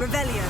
Revelio.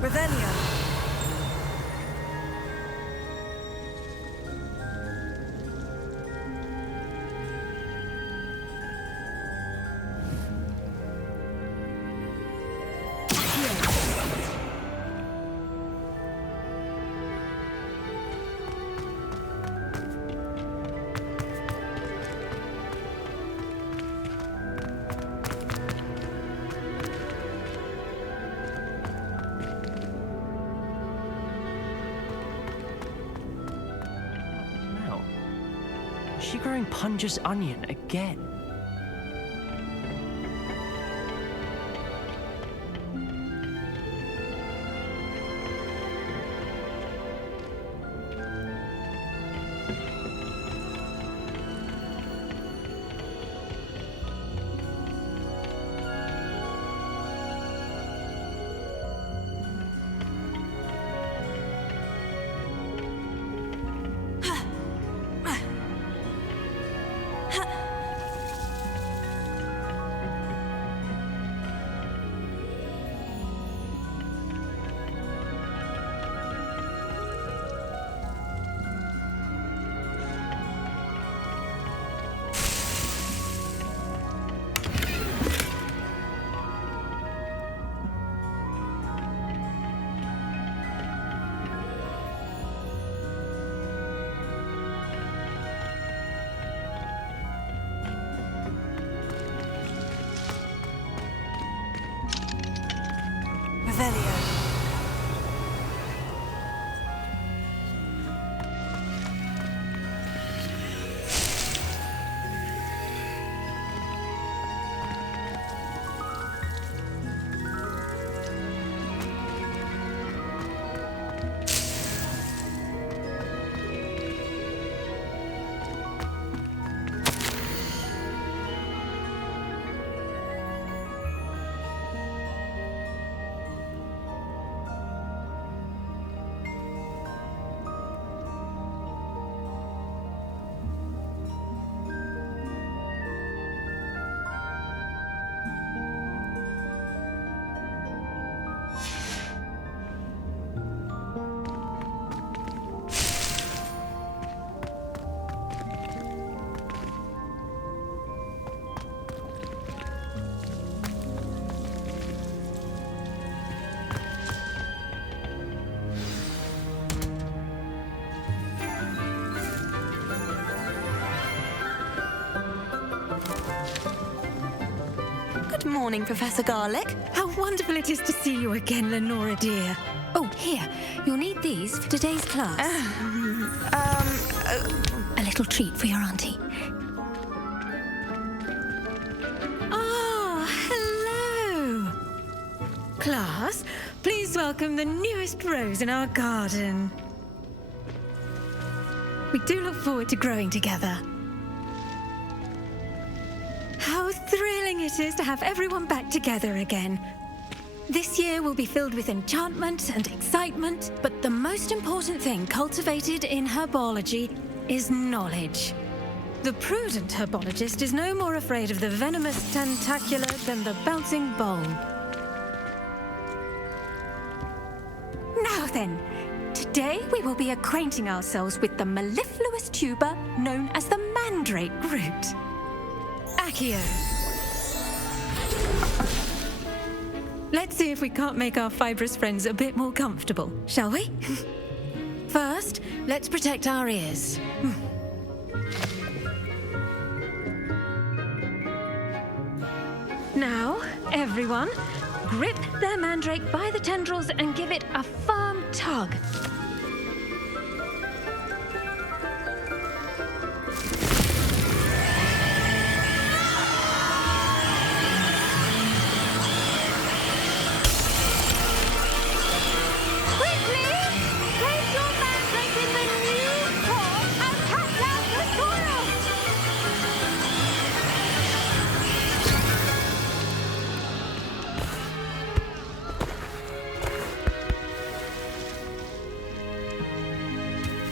Revelio. Is she growing Punja's onion again? Revelio. Good morning, Professor Garlic. How wonderful it is to see you again, Lenora dear. Oh, here. You'll need these for today's class. A little treat for your auntie. Ah, hello. Class, please welcome the newest rose in our garden. We do look forward to growing together. How thrilling it is to have everyone back together again. This year will be filled with enchantment and excitement, but the most important thing cultivated in herbology is knowledge. The prudent herbologist is no more afraid of the venomous tentacula than the bouncing bowl. Now then, today we will be acquainting ourselves with the mellifluous tuber known as the mandrake root. Accio. Let's see if we can't make our fibrous friends a bit more comfortable, shall we? First, let's protect our ears. Now, everyone, grip their mandrake by the tendrils and give it a firm tug.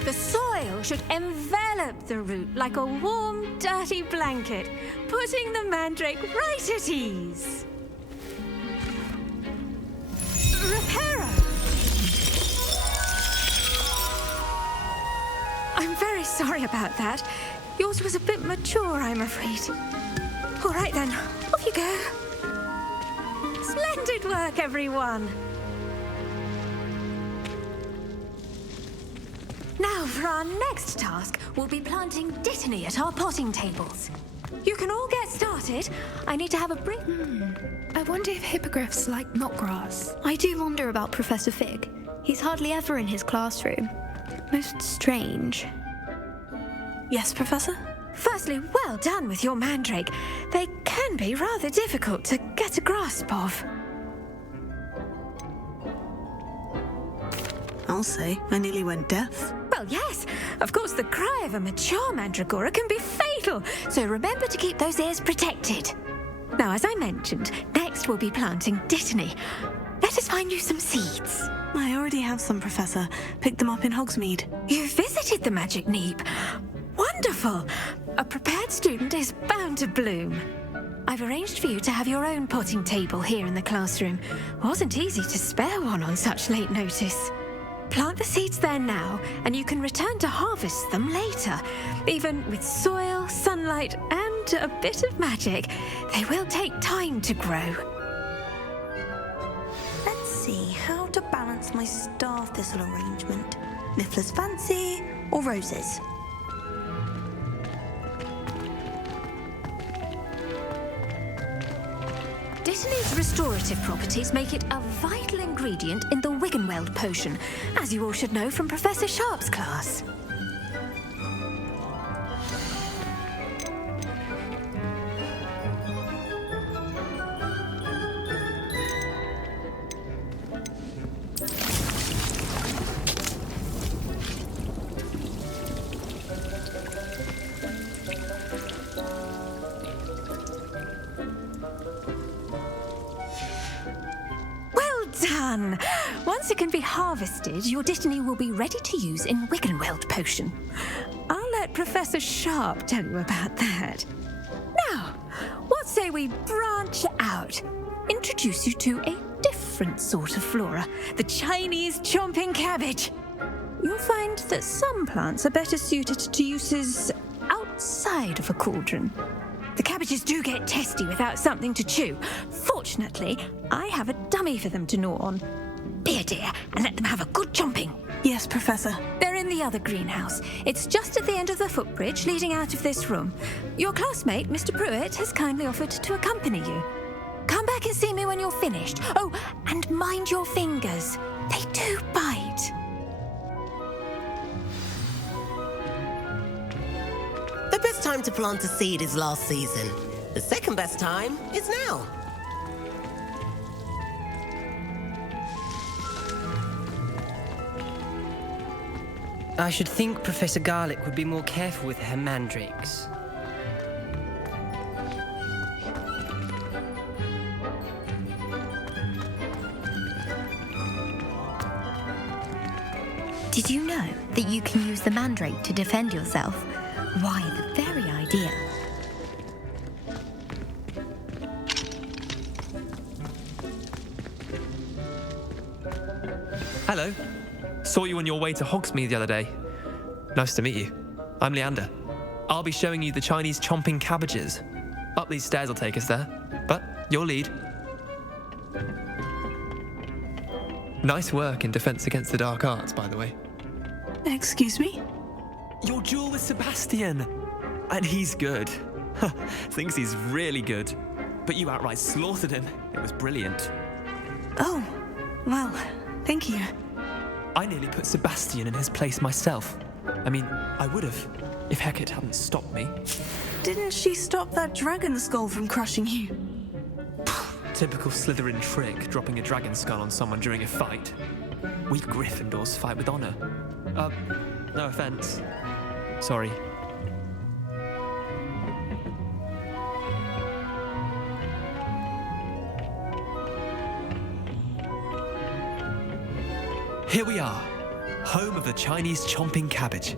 The soil should envelop the root like a warm, dirty blanket, putting the mandrake right at ease. Reparo! I'm very sorry about that. Yours was a bit mature, I'm afraid. All right then, off you go. Splendid work, everyone. Now, for our next task, we'll be planting dittany at our potting tables. You can all get started. I need to have a brief... I wonder if hippogriffs like knotgrass. I do wonder about Professor Fig. He's hardly ever in his classroom. Most strange. Yes, Professor? Firstly, well done with your mandrake. They can be rather difficult to get a grasp of. I'll say, I nearly went deaf. Well, yes. Of course, the cry of a mature mandragora can be fatal, so remember to keep those ears protected. Now, as I mentioned, next we'll be planting dittany. Let us find you some seeds. I already have some, Professor. Picked them up in Hogsmeade. You visited the Magic Neep. Wonderful. A prepared student is bound to bloom. I've arranged for you to have your own potting table here in the classroom. Wasn't easy to spare one on such late notice. Plant the seeds there now, and you can return to harvest them later. Even with soil, sunlight, and a bit of magic, they will take time to grow. Let's see how to balance my star thistle arrangement. Niffler's fancy or roses? Dittany's restorative properties make it a vital ingredient in the Wiggenweld potion, as you all should know from Professor Sharp's class. Done! Once it can be harvested, your dittany will be ready to use in Wiggenweld potion. I'll let Professor Sharp tell you about that. Now, what say we branch out? Introduce you to a different sort of flora, the Chinese chomping cabbage. You'll find that some plants are better suited to uses outside of a cauldron. The cabbages do get testy without something to chew. Fortunately, I have a dummy for them to gnaw on. Be a dear and let them have a good chomping. Yes, Professor. They're in the other greenhouse. It's just at the end of the footbridge leading out of this room. Your classmate, Mr. Pruitt, has kindly offered to accompany you. Come back and see me when you're finished. Oh, and mind your fingers. They do bite. The best time to plant a seed is last season. The second best time is now. I should think Professor Garlick would be more careful with her mandrakes. Did you know that you can use the mandrake to defend yourself? Why, the very idea. Hello. Saw you on your way to Hogsmeade the other day. Nice to meet you. I'm Leander. I'll be showing you the Chinese chomping cabbages. Up these stairs will take us there, but you'll lead. Nice work in Defense Against the Dark Arts, by the way. Excuse me? Your duel with Sebastian! And he's good. Thinks he's really good. But you outright slaughtered him. It was brilliant. Oh, well, thank you. I nearly put Sebastian in his place myself. I mean, I would have, if Hecate hadn't stopped me. Didn't she stop that dragon skull from crushing you? Typical Slytherin trick, dropping a dragon skull on someone during a fight. We Gryffindors fight with honor. No offense. Sorry. Here we are, home of the Chinese chomping cabbage.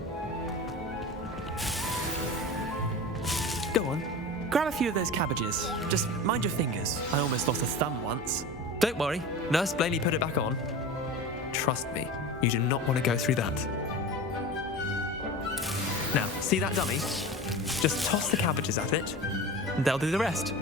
Go on, grab a few of those cabbages. Just mind your fingers. I almost lost a thumb once. Don't worry, Nurse Blaney put it back on. Trust me, you do not want to go through that. Now, see that dummy? Just toss the cabbages at it, and they'll do the rest.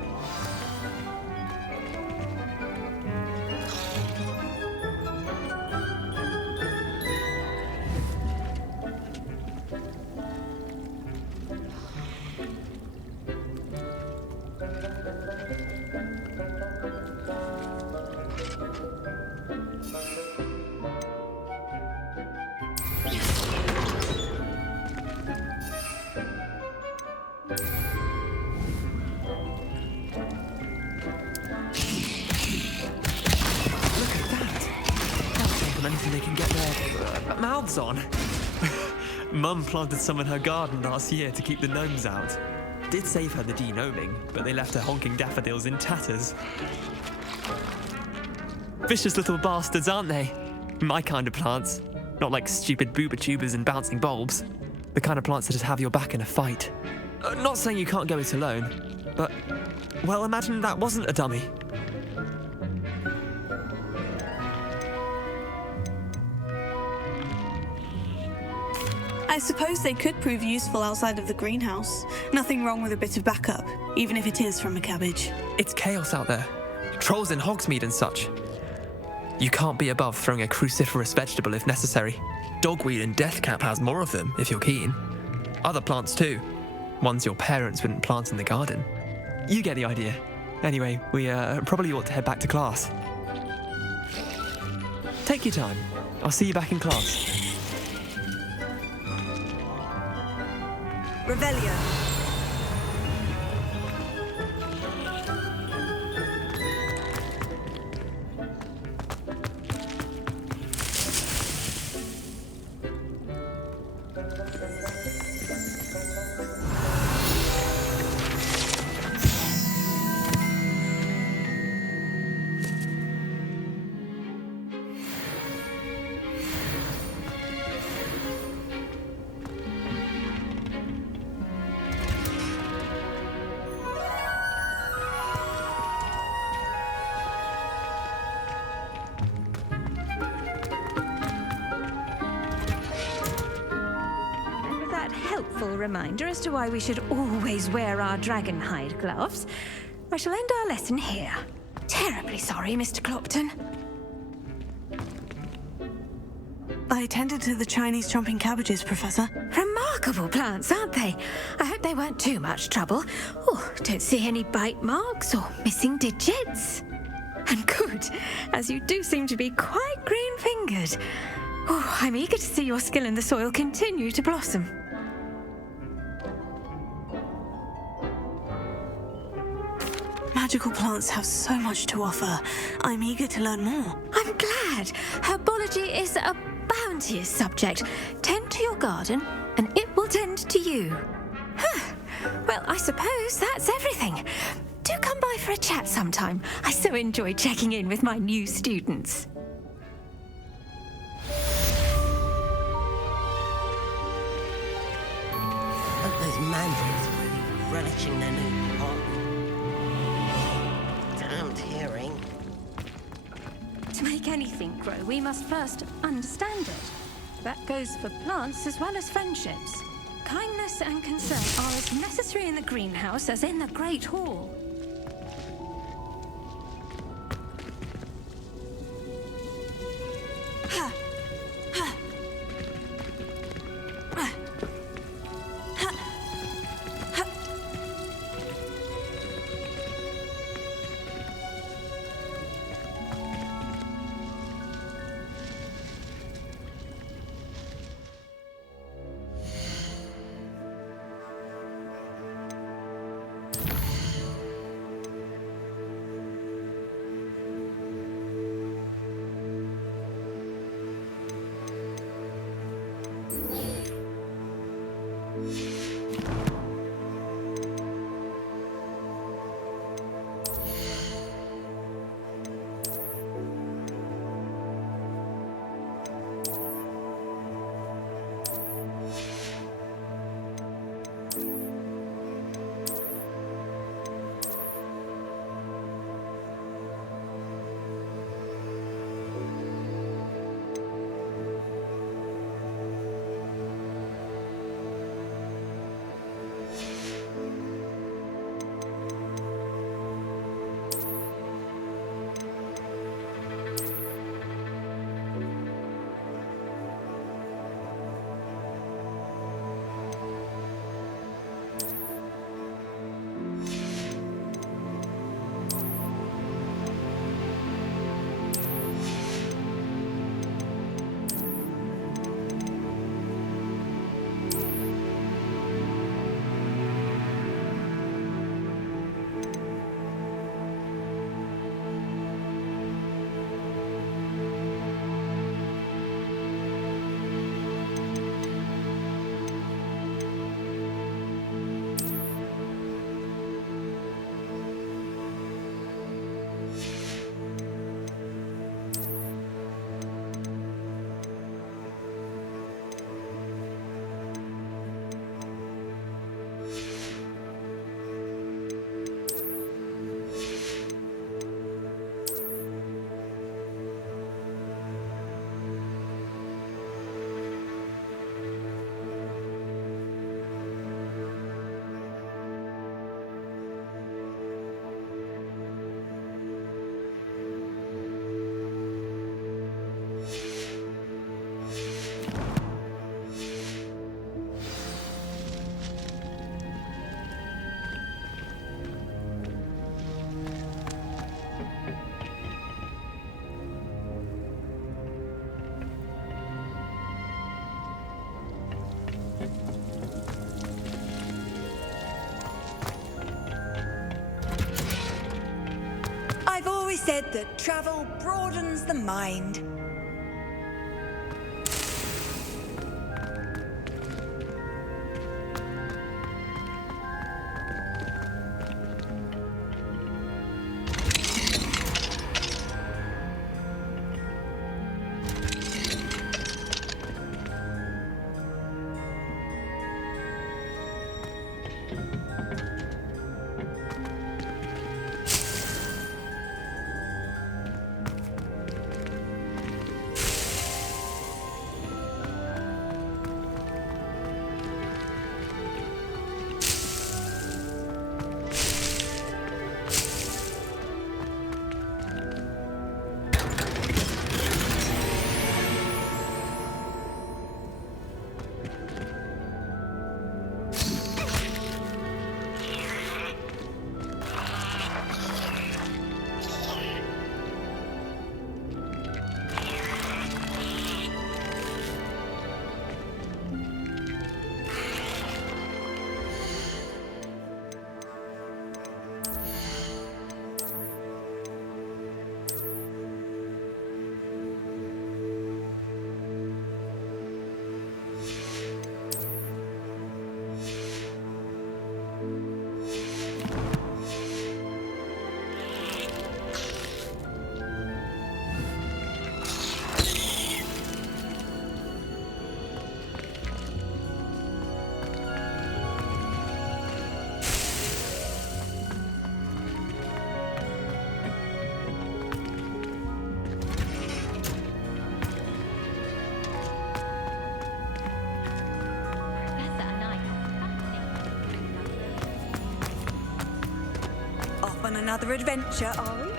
Anything they can get their mouths on. Mum planted some in her garden last year to keep the gnomes out. Did save her the de-gnoming, but they left her honking daffodils in tatters. Vicious little bastards, aren't they? My kind of plants. Not like stupid booba tubers and bouncing bulbs. The kind of plants that just have your back in a fight. Not saying you can't go it alone, but, well, imagine that wasn't a dummy. I suppose they could prove useful outside of the greenhouse. Nothing wrong with a bit of backup, even if it is from a cabbage. It's chaos out there. Trolls in Hogsmeade and such. You can't be above throwing a cruciferous vegetable if necessary. Dogweed and deathcap has more of them, if you're keen. Other plants too. Ones your parents wouldn't plant in the garden. You get the idea. Anyway, we probably ought to head back to class. Take your time. I'll see you back in class. Revelio. Helpful reminder as to why we should always wear our dragon hide gloves. I shall end our lesson here. Terribly sorry, Mr. Clopton. I tended to the Chinese chomping cabbages, Professor. Remarkable plants, aren't they? I hope they weren't too much trouble. Oh, don't see any bite marks or missing digits. And good, as you do seem to be quite green-fingered. Oh, I'm eager to see your skill in the soil continue to blossom. Magical plants have so much to offer. I'm eager to learn more. I'm glad. Herbology is a bounteous subject. Tend to your garden, and it will tend to you. Huh. Well, I suppose that's everything. Do come by for a chat sometime. I so enjoy checking in with my new students. Hope those mandrakes are really relishing their new pot. Damned hearing. To make anything grow, we must first understand it. That goes for plants as well as friendships. Kindness and concern are as necessary in the greenhouse as in the Great Hall. I've always said that travel broadens the mind. on another adventure, are we?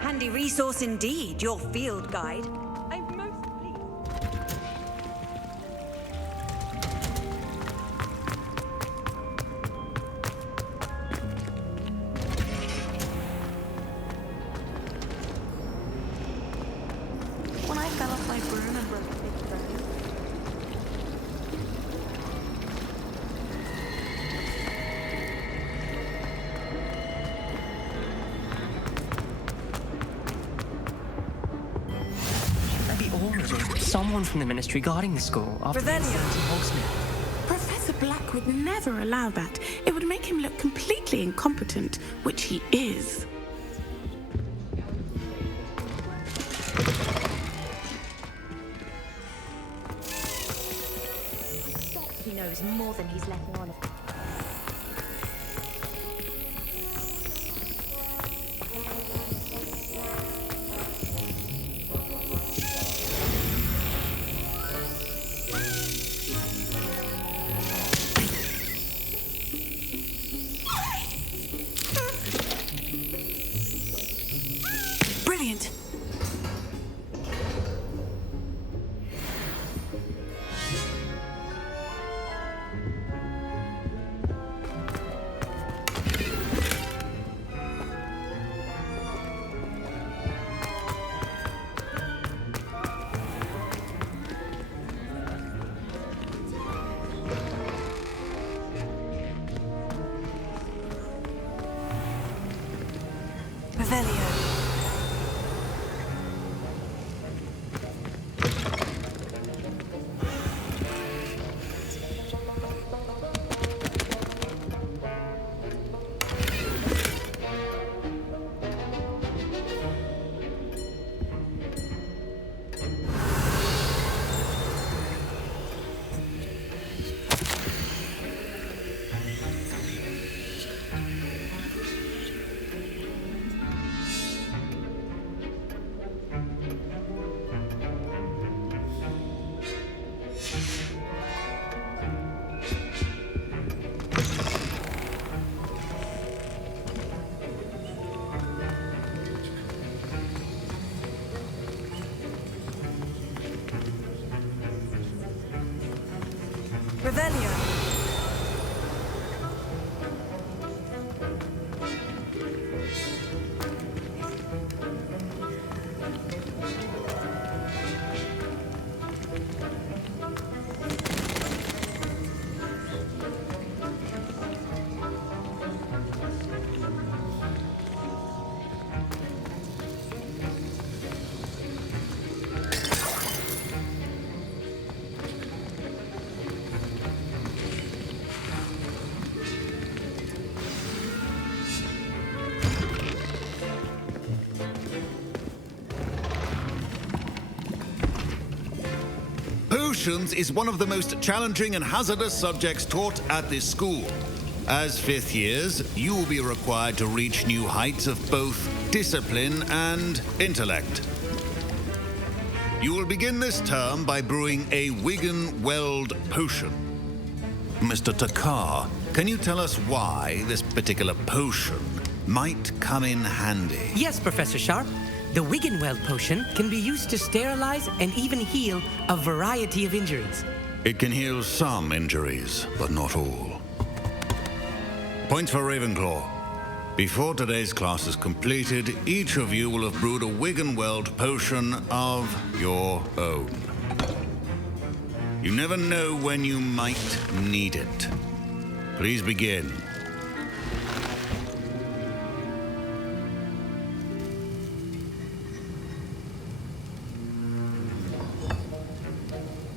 Handy resource indeed, your field guide. I'm most pleased. When I fell off my broom and broke a big bone. Someone from the ministry guarding the school after the Revelio. incident in Hogsmeade. Professor Black would never allow that. It would make him look completely incompetent, which he is. He knows more than he's letting on. Brilliant. Revelio. Revelio. Potions is one of the most challenging and hazardous subjects taught at this school. As fifth years, you will be required to reach new heights of both discipline and intellect. You will begin this term by brewing a Wigan Weld potion. Mr. Takar, can you tell us why this particular potion might come in handy? Yes, Professor Sharp. The Wiggenweld potion can be used to sterilize and even heal a variety of injuries. It can heal some injuries, but not all. Points for Ravenclaw. Before today's class is completed, each of you will have brewed a Wiggenweld potion of your own. You never know when you might need it. Please begin.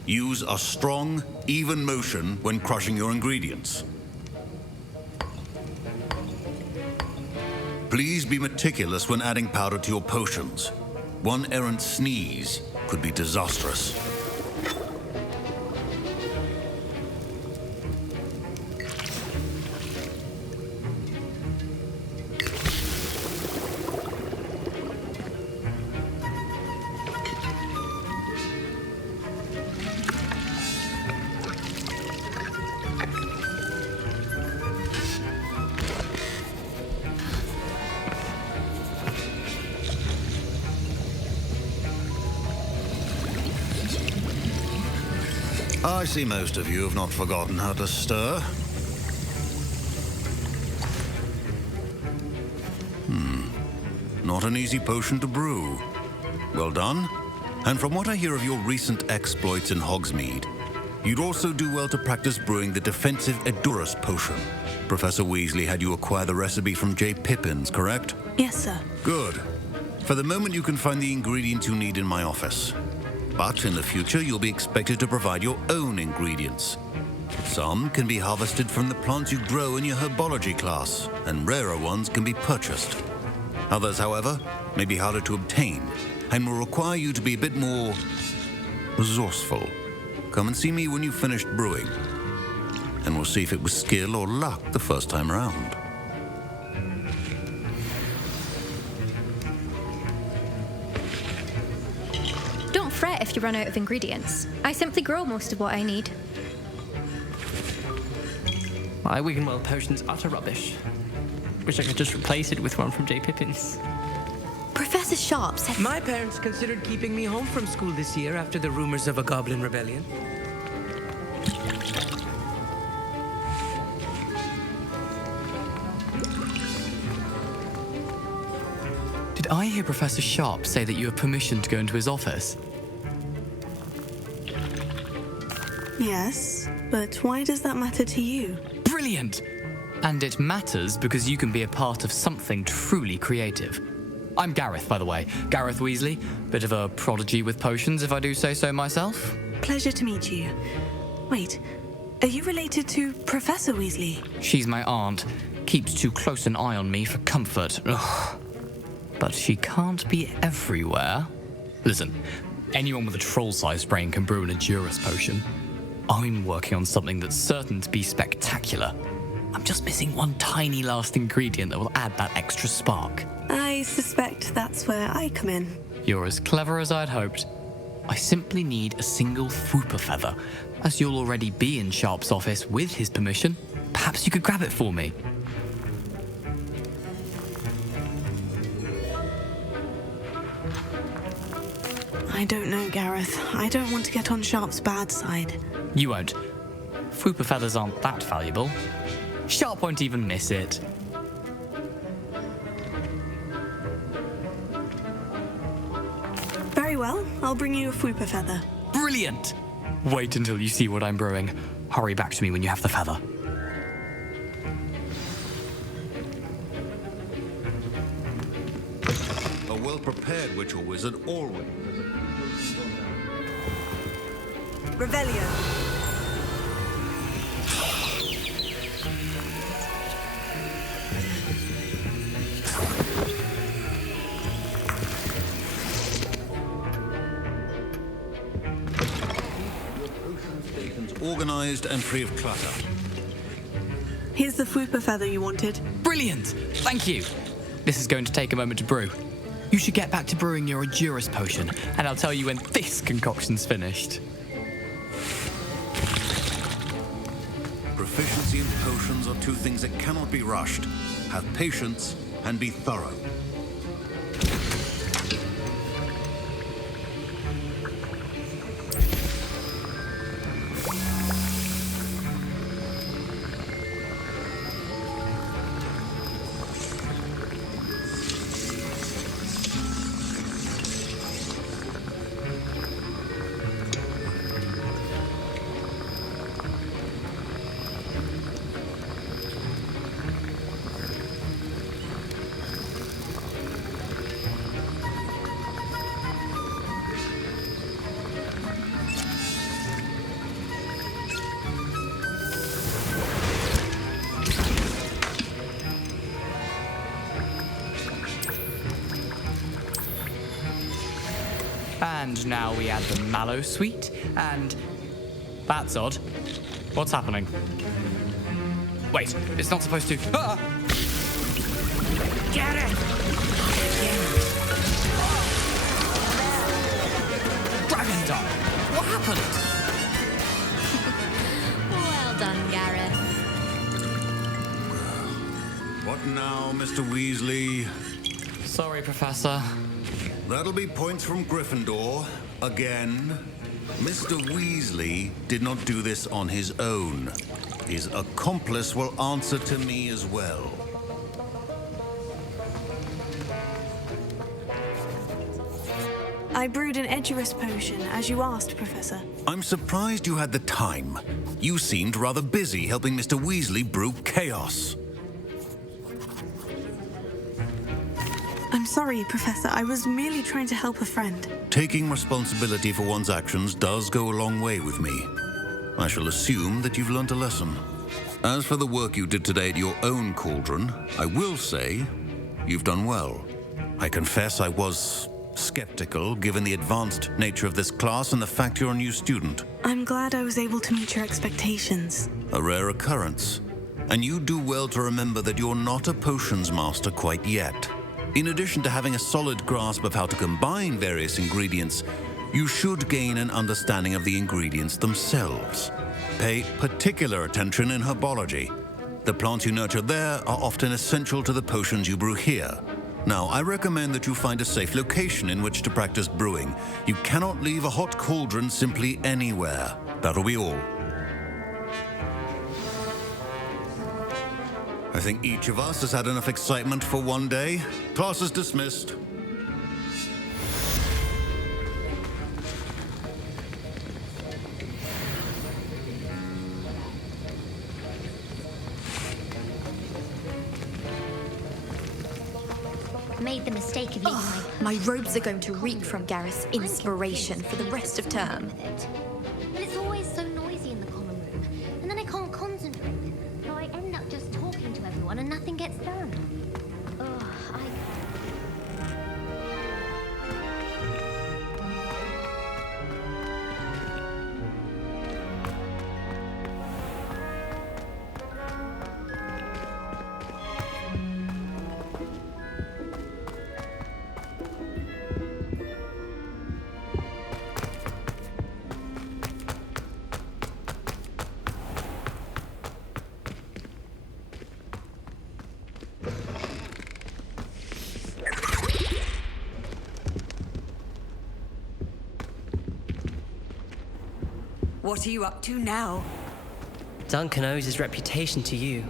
Use a strong, even motion when crushing your ingredients. Please be meticulous when adding powder to your potions. One errant sneeze could be disastrous. I see most of you have not forgotten how to stir. Not an easy potion to brew. Well done. And from what I hear of your recent exploits in Hogsmeade, you'd also do well to practice brewing the defensive Edurus potion. Professor Weasley had you acquire the recipe from J. Pippin's, correct? Yes, sir. Good. For the moment, you can find the ingredients you need in my office. But in the future, you'll be expected to provide your own ingredients. Some can be harvested from the plants you grow in your herbology class, and rarer ones can be purchased. Others, however, may be harder to obtain, and will require you to be a bit more resourceful. Come and see me when you've finished brewing, and we'll see if it was skill or luck the first time around. Don't fret if you run out of ingredients. I simply grow most of what I need. My Wiggenweld potion's utter rubbish. Wish I could just replace it with one from J. Pippin's. Professor Sharp said... My parents considered keeping me home from school this year after the rumors of a goblin rebellion. Did I hear Professor Sharp say that you have permission to go into his office? Yes, but why does that matter to you? Brilliant! And it matters because you can be a part of something truly creative. I'm Gareth, by the way. Gareth Weasley. Bit of a prodigy with potions, if I do say so myself. Pleasure to meet you. Wait, are you related to Professor Weasley? She's my aunt. Keeps too close an eye on me for comfort. Ugh. But she can't be everywhere. Listen, anyone with a troll-sized brain can brew an Edurus potion. I'm working on something that's certain to be spectacular. I'm just missing one tiny last ingredient that will add that extra spark. I suspect that's where I come in. You're as clever as I'd hoped. I simply need a single Fwooper feather. As you'll already be in Sharp's office with his permission, perhaps you could grab it for me. I don't know, Gareth. I don't want to get on Sharp's bad side. You won't. Fwooper feathers aren't that valuable. Sharp won't even miss it. Very well, I'll bring you a Fwooper feather. Brilliant! Wait until you see what I'm brewing. Hurry back to me when you have the feather. A well-prepared witch or wizard always... Revelio. Organized and free of clutter. Here's the Fwooper feather you wanted. Brilliant! Thank you. This is going to take a moment to brew. You should get back to brewing your Edurus potion, and I'll tell you when this concoction's finished. Proficiency in potions are two things that cannot be rushed. Have patience and be thorough. And now we add the mallow sweet, and... That's odd. What's happening? Wait, it's not supposed to... Ah! Get it! Dragon Dog! What happened? Well done, Gareth. What now, Mr. Weasley? Sorry, Professor. That'll be points from Gryffindor. Again. Mr. Weasley did not do this on his own. His accomplice will answer to me as well. I brewed an Edurus potion, as you asked, Professor. I'm surprised you had the time. You seemed rather busy helping Mr. Weasley brew chaos. I'm sorry, Professor. I was merely trying to help a friend. Taking responsibility for one's actions does go a long way with me. I shall assume that you've learnt a lesson. As for the work you did today at your own cauldron, I will say you've done well. I confess I was skeptical, given the advanced nature of this class and the fact you're a new student. I'm glad I was able to meet your expectations. A rare occurrence. And you do well to remember that you're not a potions master quite yet. In addition to having a solid grasp of how to combine various ingredients, you should gain an understanding of the ingredients themselves. Pay particular attention in herbology. The plants you nurture there are often essential to the potions you brew here. Now, I recommend that you find a safe location in which to practice brewing. You cannot leave a hot cauldron simply anywhere. That'll be all. I think each of us has had enough excitement for one day. Class is dismissed. Made the mistake of using my robes are going to reek from Gareth's inspiration for the rest of term. But it's always so noisy in the common room, and then I can't concentrate. So I end up just talking to everyone and nothing gets done. What are you up to now? Duncan owes his reputation to you.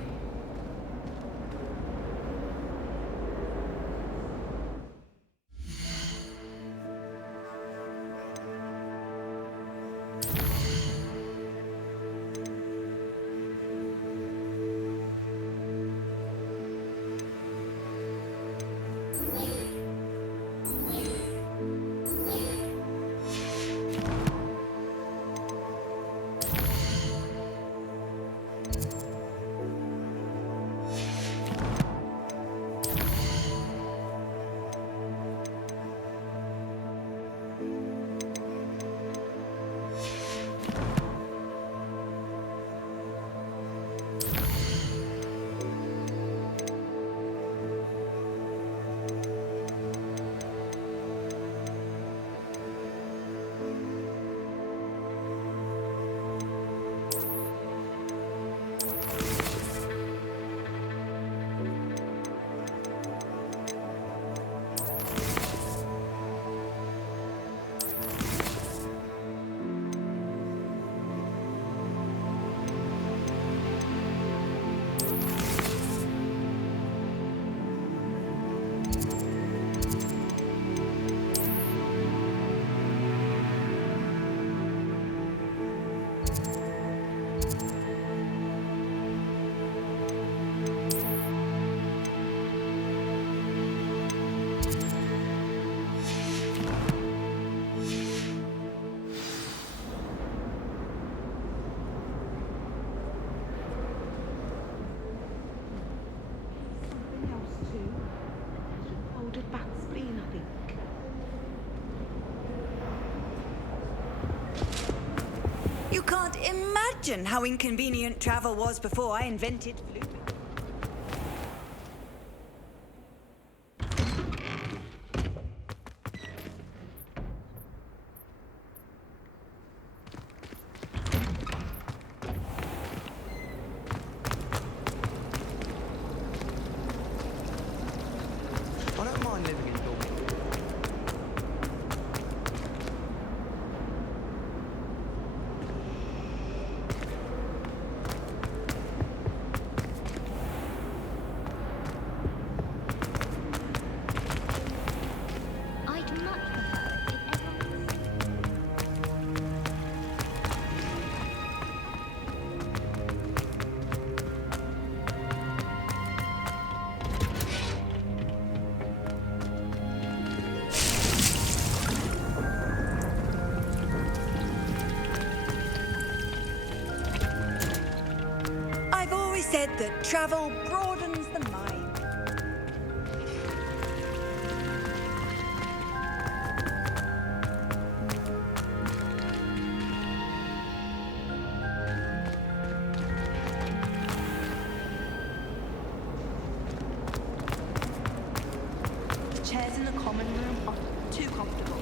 You can't imagine how inconvenient travel was before I invented fluid. I don't mind living in dormitory. I'd much prefer it if everyone. I've always said that travel broadens the mind. The chairs in the common room are too comfortable.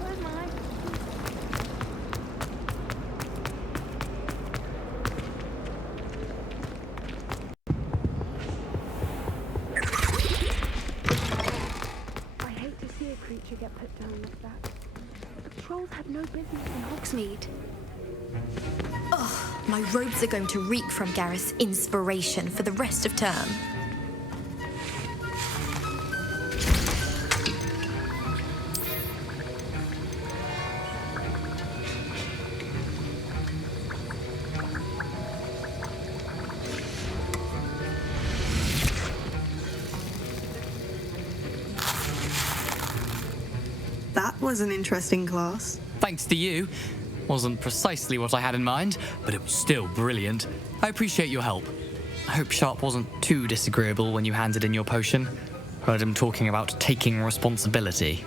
Where's mine? I hate to see a creature get put down like that. Trolls have no business in Hogsmeade. Ugh, my robes are going to reek from Gareth's inspiration for the rest of term. That was an interesting class. Thanks to you. Wasn't precisely what I had in mind, but it was still brilliant. I appreciate your help. I hope Sharp wasn't too disagreeable when you handed in your potion. Heard him talking about taking responsibility.